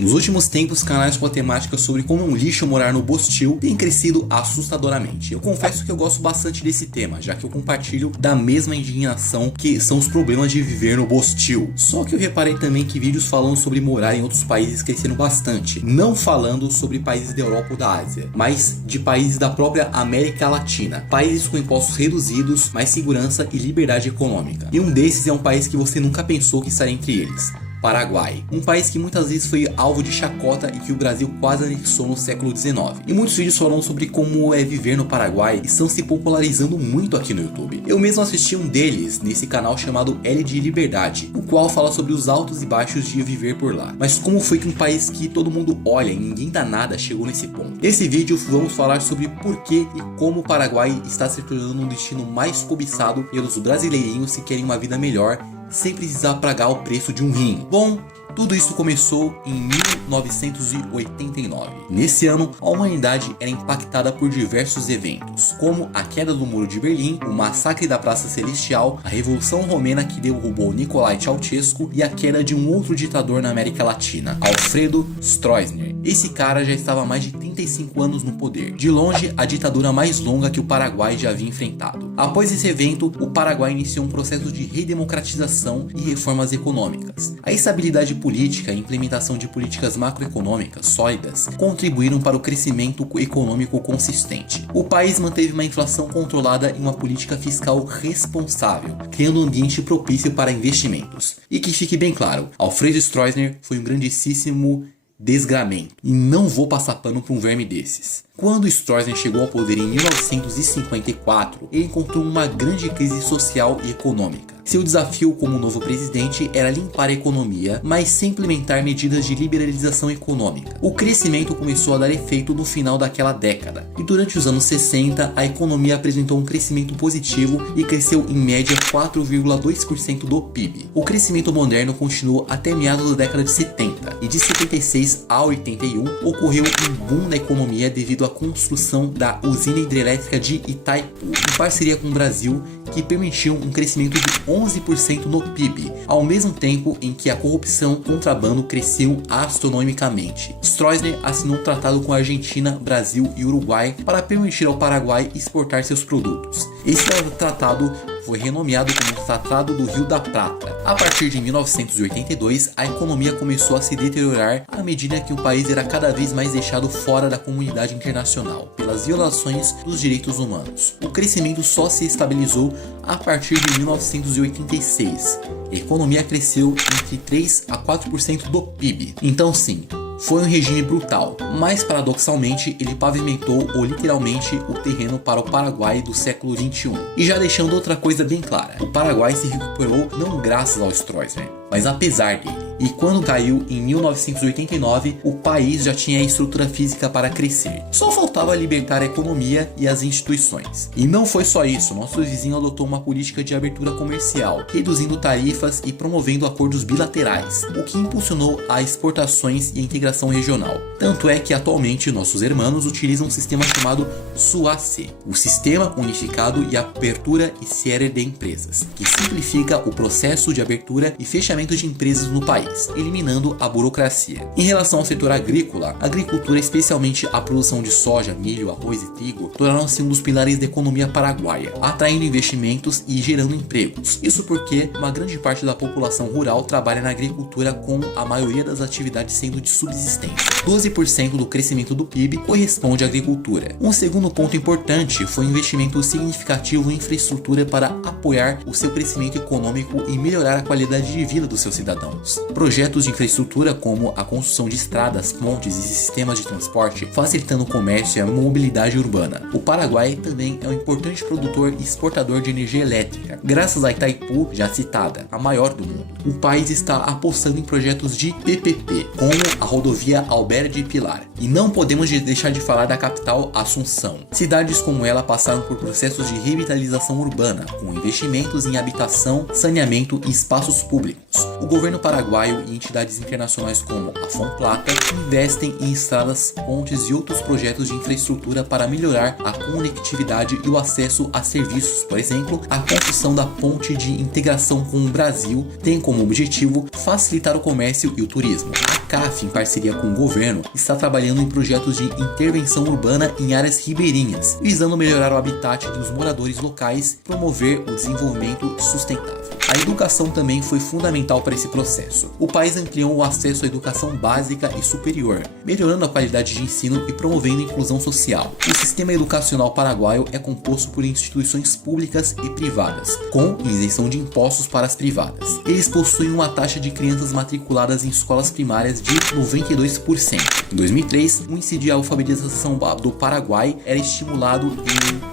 Nos últimos tempos, canais com a temática sobre como é um lixo morar no Bostil têm crescido assustadoramente. Eu confesso que eu gosto bastante desse tema, já que eu compartilho da mesma indignação que são os problemas de viver no Bostil. Só que eu reparei também que vídeos falando sobre morar em outros países cresceram bastante, não falando sobre países da Europa ou da Ásia, mas de países da própria América Latina, países com impostos reduzidos, mais segurança e liberdade econômica. E um desses é um país que você nunca pensou que estaria entre eles: Paraguai, um país que muitas vezes foi alvo de chacota e que o Brasil quase anexou no século XIX. E muitos vídeos falam sobre como é viver no Paraguai e estão se popularizando muito aqui no YouTube. Eu mesmo assisti um deles nesse canal chamado L de Liberdade, o qual fala sobre os altos e baixos de viver por lá. Mas como foi que um país que todo mundo olha e ninguém dá nada chegou nesse ponto? Nesse vídeo vamos falar sobre por que e como o Paraguai está se tornando um destino mais cobiçado pelos brasileirinhos que querem uma vida melhor sem precisar pagar o preço de um rim. Bom, tudo isso começou em 1989. Nesse ano, a humanidade era impactada por diversos eventos, como a queda do Muro de Berlim, o massacre da Praça Celestial, a Revolução Romena que derrubou Nicolae Ceausescu e a queda de um outro ditador na América Latina, Alfredo Stroessner. Esse cara já estava há mais de 35 anos no poder, de longe a ditadura mais longa que o Paraguai já havia enfrentado. Após esse evento, o Paraguai iniciou um processo de redemocratização e reformas econômicas. A estabilidade política e a implementação de políticas macroeconômicas sólidas contribuíram para o crescimento econômico consistente. O país manteve uma inflação controlada e uma política fiscal responsável, criando um ambiente propício para investimentos. E que fique bem claro, Alfredo Stroessner foi um grandíssimo desgramento, e não vou passar pano para um verme desses. Quando Stroessner chegou ao poder em 1954, ele encontrou uma grande crise social e econômica. Seu desafio como novo presidente era limpar a economia, mas sem implementar medidas de liberalização econômica. O crescimento começou a dar efeito no final daquela década, e durante os anos 60 a economia apresentou um crescimento positivo e cresceu em média 4,2% do PIB. O crescimento moderno continuou até meados da década de 70, e de 76 a 81 ocorreu um boom na economia devido à construção da usina hidrelétrica de Itaipu, em parceria com o Brasil, que permitiu um crescimento de 11% no PIB, ao mesmo tempo em que a corrupção e contrabando cresceu astronomicamente. Stroessner assinou um tratado com a Argentina, Brasil e Uruguai para permitir ao Paraguai exportar seus produtos. Esse tratado foi renomeado como Tratado do Rio da Prata. A partir de 1982, a economia começou a se deteriorar à medida que o país era cada vez mais deixado fora da comunidade internacional, pelas violações dos direitos humanos. O crescimento só se estabilizou a partir de 1986. A economia cresceu entre 3 a 4% do PIB. Então sim, foi um regime brutal, mas paradoxalmente ele pavimentou ou literalmente o terreno para o Paraguai do século XXI. E já deixando outra coisa bem clara, o Paraguai se recuperou não graças ao Stroessner, mas apesar dele. E quando caiu em 1989, o país já tinha a estrutura física para crescer. Só faltava libertar a economia e as instituições. E não foi só isso, nosso vizinho adotou uma política de abertura comercial, reduzindo tarifas e promovendo acordos bilaterais, o que impulsionou as exportações e a integração regional. Tanto é que atualmente nossos irmãos utilizam um sistema chamado SUACE, o Sistema Unificado e Abertura e Cierre de Empresas, que simplifica o processo de abertura e fechamento de empresas no país, eliminando a burocracia. Em relação ao setor agrícola, a agricultura, especialmente a produção de soja, milho, arroz e trigo, tornaram-se um dos pilares da economia paraguaia, atraindo investimentos e gerando empregos. Isso porque uma grande parte da população rural trabalha na agricultura, com a maioria das atividades sendo de subsistência. 12% do crescimento do PIB corresponde à agricultura. Um segundo ponto importante foi o investimento significativo em infraestrutura para apoiar o seu crescimento econômico e melhorar a qualidade de vida dos seus cidadãos. Projetos de infraestrutura como a construção de estradas, pontes e sistemas de transporte, facilitando o comércio e a mobilidade urbana. O Paraguai também é um importante produtor e exportador de energia elétrica, graças a Itaipu, já citada, a maior do mundo. O país está apostando em projetos de PPP, como a rodovia Alberdi Pilar. E não podemos deixar de falar da capital, Assunção. Cidades como ela passaram por processos de revitalização urbana, com investimentos em habitação, saneamento e espaços públicos. O governo paraguaio e entidades internacionais como a Fomplata investem em estradas, pontes e outros projetos de infraestrutura para melhorar a conectividade e o acesso a serviços. Por exemplo, a construção da ponte de integração com o Brasil tem como objetivo facilitar o comércio e o turismo. CAF, em parceria com o governo, está trabalhando em projetos de intervenção urbana em áreas ribeirinhas, visando melhorar o habitat dos moradores locais e promover o desenvolvimento sustentável. A educação também foi fundamental para esse processo. O país ampliou o acesso à educação básica e superior, melhorando a qualidade de ensino e promovendo a inclusão social. O sistema educacional paraguaio é composto por instituições públicas e privadas, com isenção de impostos para as privadas. Eles possuem uma taxa de crianças matriculadas em escolas primárias de 92%. Em 2003, o índice de alfabetização do Paraguai era estimulado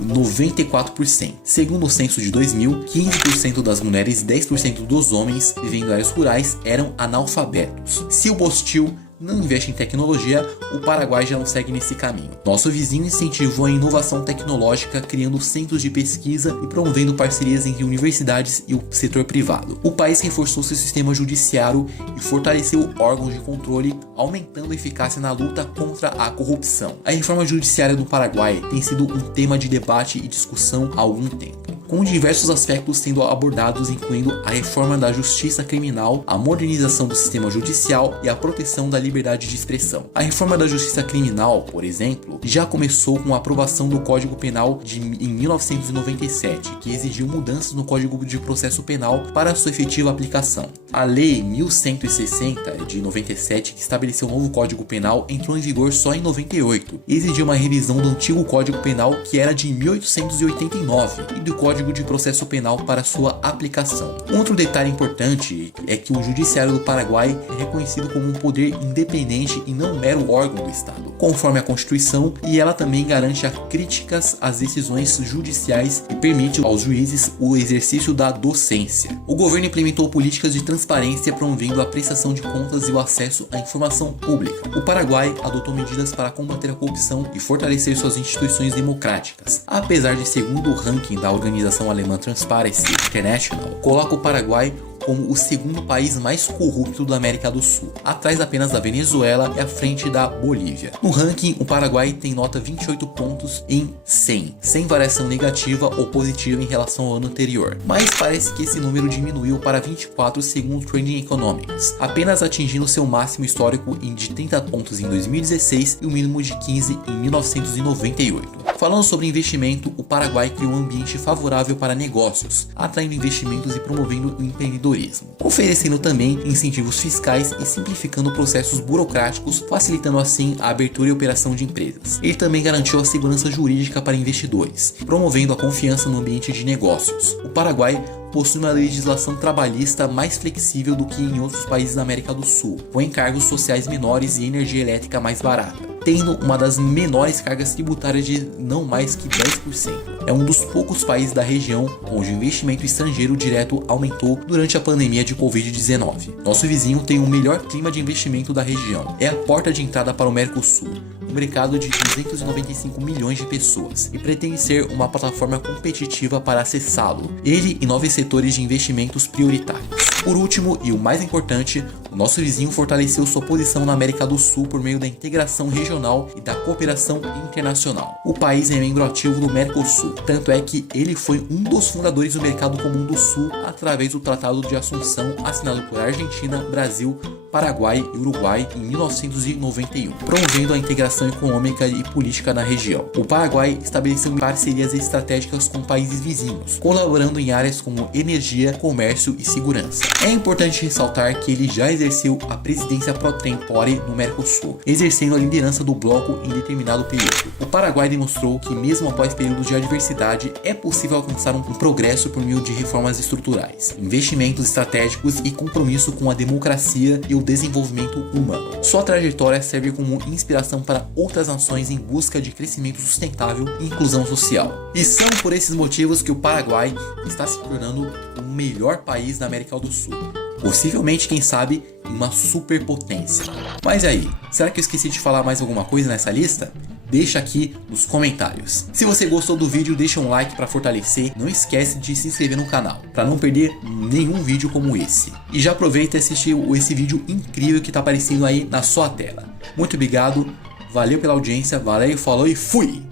em 94%. Segundo o censo de 2000, 15% das mulheres e 10% dos homens vivendo em áreas rurais eram analfabetos. Se o Bostil não investe em tecnologia, o Paraguai já não segue nesse caminho. Nosso vizinho incentivou a inovação tecnológica, criando centros de pesquisa e promovendo parcerias entre universidades e o setor privado. O país reforçou seu sistema judiciário e fortaleceu órgãos de controle, aumentando a eficácia na luta contra a corrupção. A reforma judiciária do Paraguai tem sido um tema de debate e discussão há algum tempo, com diversos aspectos sendo abordados, incluindo a reforma da justiça criminal, a modernização do sistema judicial e a proteção da liberdade de expressão. A reforma da justiça criminal, por exemplo, já começou com a aprovação do Código Penal em 1997, que exigiu mudanças no Código de Processo Penal para sua efetiva aplicação. A Lei 1160 de 97, que estabeleceu o novo Código Penal, entrou em vigor só em 98 e exigiu uma revisão do antigo Código Penal, que era de 1889, e do Código de Processo Penal para sua aplicação. Outro detalhe importante é que o Judiciário do Paraguai é reconhecido como um poder independente e não mero órgão do Estado, conforme a Constituição, e ela também garante críticas às decisões judiciais e permite aos juízes o exercício da docência. O governo implementou políticas de transparência, promovendo a prestação de contas e o acesso à informação pública. O Paraguai adotou medidas para combater a corrupção e fortalecer suas instituições democráticas. Apesar de, segundo o ranking da organização alemã Transparency International, coloca o Paraguai como o segundo país mais corrupto da América do Sul, atrás apenas da Venezuela e à frente da Bolívia. No ranking, o Paraguai tem nota 28 pontos em 100, sem variação negativa ou positiva em relação ao ano anterior, mas parece que esse número diminuiu para 24 segundo o Trending Economics, apenas atingindo seu máximo histórico de 30 pontos em 2016 e o mínimo de 15 em 1998. Falando sobre investimento, o Paraguai criou um ambiente favorável para negócios, atraindo investimentos e promovendo o empreendedorismo, oferecendo também incentivos fiscais e simplificando processos burocráticos, facilitando assim a abertura e operação de empresas. Ele também garantiu a segurança jurídica para investidores, promovendo a confiança no ambiente de negócios. O Paraguai possui uma legislação trabalhista mais flexível do que em outros países da América do Sul, com encargos sociais menores e energia elétrica mais barata, tendo uma das menores cargas tributárias de não mais que 10%. É um dos poucos países da região onde o investimento estrangeiro direto aumentou durante a pandemia de Covid-19. Nosso vizinho tem o melhor clima de investimento da região. É a porta de entrada para o Mercosul, um mercado de 295 milhões de pessoas, e pretende ser uma plataforma competitiva para acessá-lo, ele e 9 setores de investimentos prioritários. Por último, e o mais importante, o nosso vizinho fortaleceu sua posição na América do Sul por meio da integração regional e da cooperação internacional. O país é membro ativo do Mercosul, tanto é que ele foi um dos fundadores do Mercado Comum do Sul através do Tratado de Assunção assinado por Argentina, Brasil, Paraguai e Uruguai em 1991, promovendo a integração econômica e política na região. O Paraguai estabeleceu parcerias estratégicas com países vizinhos, colaborando em áreas como energia, comércio e segurança. É importante ressaltar que ele já exerceu a presidência pro tempore no Mercosul, exercendo a liderança do bloco em determinado período. O Paraguai demonstrou que, mesmo após períodos de adversidade, é possível alcançar um progresso por meio de reformas estruturais, investimentos estratégicos e compromisso com a democracia e o desenvolvimento humano. Sua trajetória serve como inspiração para outras nações em busca de crescimento sustentável e inclusão social. E são por esses motivos que o Paraguai está se tornando o melhor país da América do Sul. Possivelmente, quem sabe, uma superpotência. Mas aí, será que eu esqueci de falar mais alguma coisa nessa lista? Deixa aqui nos comentários. Se você gostou do vídeo, deixa um like para fortalecer. Não esquece de se inscrever no canal para não perder nenhum vídeo como esse. E já aproveita e assiste esse vídeo incrível que está aparecendo aí na sua tela. Muito obrigado, valeu pela audiência, valeu, falou e fui!